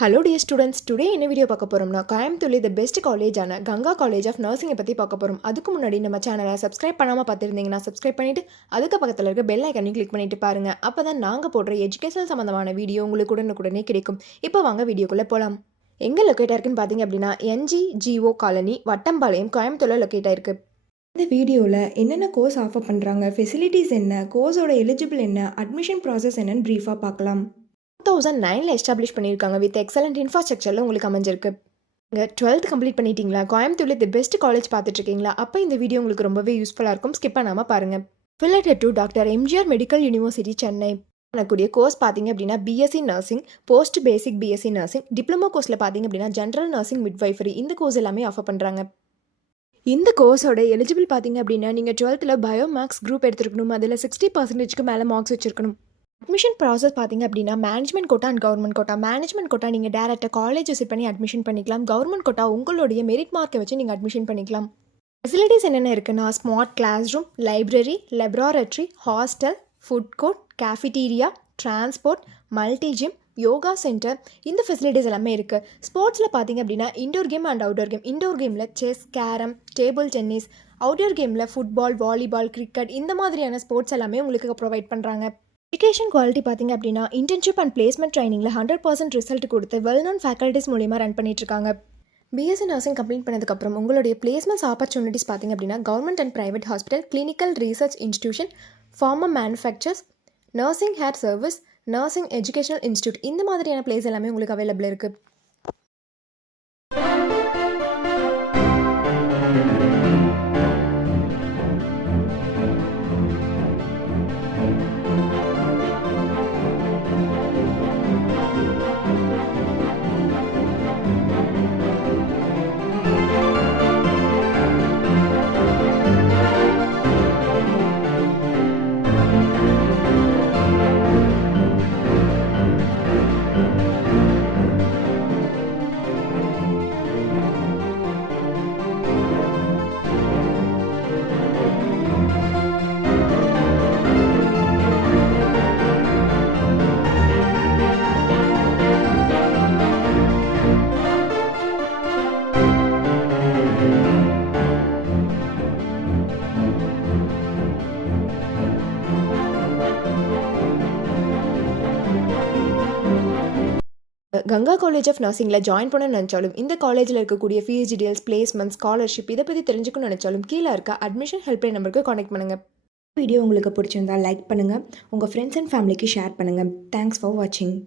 Hello dear students, today என்ன video பார்க்க போகிறோம்னா கோயம்புத்தூர்ல த பெஸ்ட் காலேஜான கங்கா காலேஜ் ஆஃப் நர்சிங்கை பற்றி பார்க்க போகிறோம். அதுக்கு முன்னாடி நம்ம சேனலை சப்ஸ்கிரைப் பண்ணாமல் பார்த்துருந்தீங்கன்னா சப்ஸ்கிரைப் பண்ணிவிட்டு அதுக்கு பக்கத்தில் இருக்க பெல் ஐக்கனையும் கிளிக் பண்ணிட்டு பாருங்கள். அப்போ தான் நாங்கள் போடுற எஜுகேஷனல் சம்மந்தமான வீடியோ உங்களுக்கு உடனுக்குடனே கிடைக்கும். இப்போ வாங்க வீடியோக்குள்ளே போகலாம். எங்கே லொக்கேட் ஆயிருக்குன்னு பார்த்தீங்க அப்படின்னா NGGO காலனி, வட்டம்பாளையம், கோயம்புத்தூரில் லொக்கேட் ஆயிருக்கு. இந்த வீடியோவில் என்னென்ன கோர்ஸ் ஆஃபர் பண்ணுறாங்க, ஃபெசிலிட்டிஸ் என்ன, கோர்ஸோட எலிஜிபிள் என்ன, அட்மிஷன் ப்ராசஸ் என்னன்னு ப்ரீஃபாக பார்க்கலாம். 2009 எஸ்டாப்ளிஷ் பண்ணியிருக்காங்க. வித் எக்ஸலண்ட் இன்ஃப்ராஸ்ட்ரக்சரில் உங்களுக்கு அமைஞ்சிருக்கு. நீங்கள் 12th கம்ப்ளீட் பண்ணிட்டீங்களா? கோயம்புத்தூரில் தி பெஸ்ட் காலேஜ் பார்த்துட்ருக்கீங்களா? அப்போ இந்த வீடியோ உங்களுக்கு ரொம்பவே யூஸ்ஃபுல்லாக இருக்கும். ஸ்கிப் பண்ணாமல் பாருங்கள். Affiliated to doctor MGR medical university, Chennai. பண்ணக்கூடிய கோர்ஸ் பார்த்தீங்க அப்படின்னா BSc nursing, post basic BSc nursing, diploma கோர்ஸில் பார்த்தீங்க அப்படின்னா ஜென்ரல் நர்சிங், மிட்வைஃபரி, இந்த கோர்ஸ் எல்லாமே ஆஃபர் பண்ணுறாங்க. இந்த கோர்ஸோட எலிஜிபிள் பார்த்தீங்க அப்படின்னா நீங்கள் 12th பயோ மேக்ஸ் குரூப் எடுத்துருக்கணும். அதில் 60% மேலே மார்க்ஸ் வச்சுருக்கணும். அட்மிஷன் ப்ராசஸ் பார்த்தீங்க அப்படின்னா management quota and government quota. Management quota நீங்கள் டேரெக்டாக காலேஜ் விசிட் பண்ணி அட்மிஷன் பண்ணிக்கலாம். கவர்மெண்ட் கோட்டா உங்களுடைய மெரிட் மார்க்கை வச்சு நீங்கள் அட்மிஷன் பண்ணிக்கலாம். ஃபெசிலிட்டிஸ் என்னென்ன இருக்குன்னா smart class room, library, laboratory, hostel, food court, cafeteria, transport, multi gym, yoga centre, இந்த ஃபெசிலிட்டிஸ் எல்லாமே இருக்குது. ஸ்போர்ட்ஸில் பார்த்தீங்க அப்படின்னா indoor game and outdoor game. Indoor கேமில் chess, carrom, table tennis, outdoor கேமில் ஃபுட்பால், வாலிபால், கிரிக்கெட், இந்த மாதிரியான ஸ்போர்ட்ஸ் எல்லாமே உங்களுக்கு ப்ரொவைட் பண்ணுறாங்க. எஜுகேஷன் குவாலிட்டி பார்த்தீங்க அப்படின்னா இன்டர்ன்ஷிப் அண்ட் பிளேஸ்மெண்ட் ட்ரைனிங்கில் 100% ரிசல்ட் கொடுத்து வெல் நோன் ஃபேக்கல்ட்டிஸ் மூலியமாக ரன் பண்ணிட்டுருக்காங்க. பிஎஸ்சி நர்சிங் கம்ப்ளீட் பண்ணதுக்கப்புறம் உங்களுடைய பிளேஸ்மெண்ட்ஸ் ஆப்பர்ச்சுனிட்டிஸ் பார்த்தீங்க அப்படின்னா government and private hospital, clinical research institution, pharma manufacturers, nursing hair service, nursing educational institute, இந்த மாதிரியான பிளேஸ் எல்லாமே உங்களுக்கு அவைலபிள் இருக்குது. கங்கா காலேஜ் ஆஃப் நர்சிங்கில் ஜாயின் பண்ண நினச்சாலும், இந்த காலேஜில் இருக்கக்கூடிய ஃபீஸ் டீடைல்ஸ், பிளேஸ்மெண்ட், ஸ்காலர்ஷிப், இதை பற்றி தெரிஞ்சுக்கணும்னு நினச்சாலும் கீழே இருக்க அட்மிஷன் ஹெல்ப்லைன் நம்பருக்கு கான்டெக்ட் பண்ணுங்கள். வீடியோ உங்களுக்கு பிடிச்சிருந்தால் லைக் பண்ணுங்கள், உங்கள் ஃப்ரெண்ட்ஸ் அண்ட் ஃபேமிலிக்கு ஷேர் பண்ணுங்கள். தேங்க்ஸ் ஃபார் வாட்சிங்.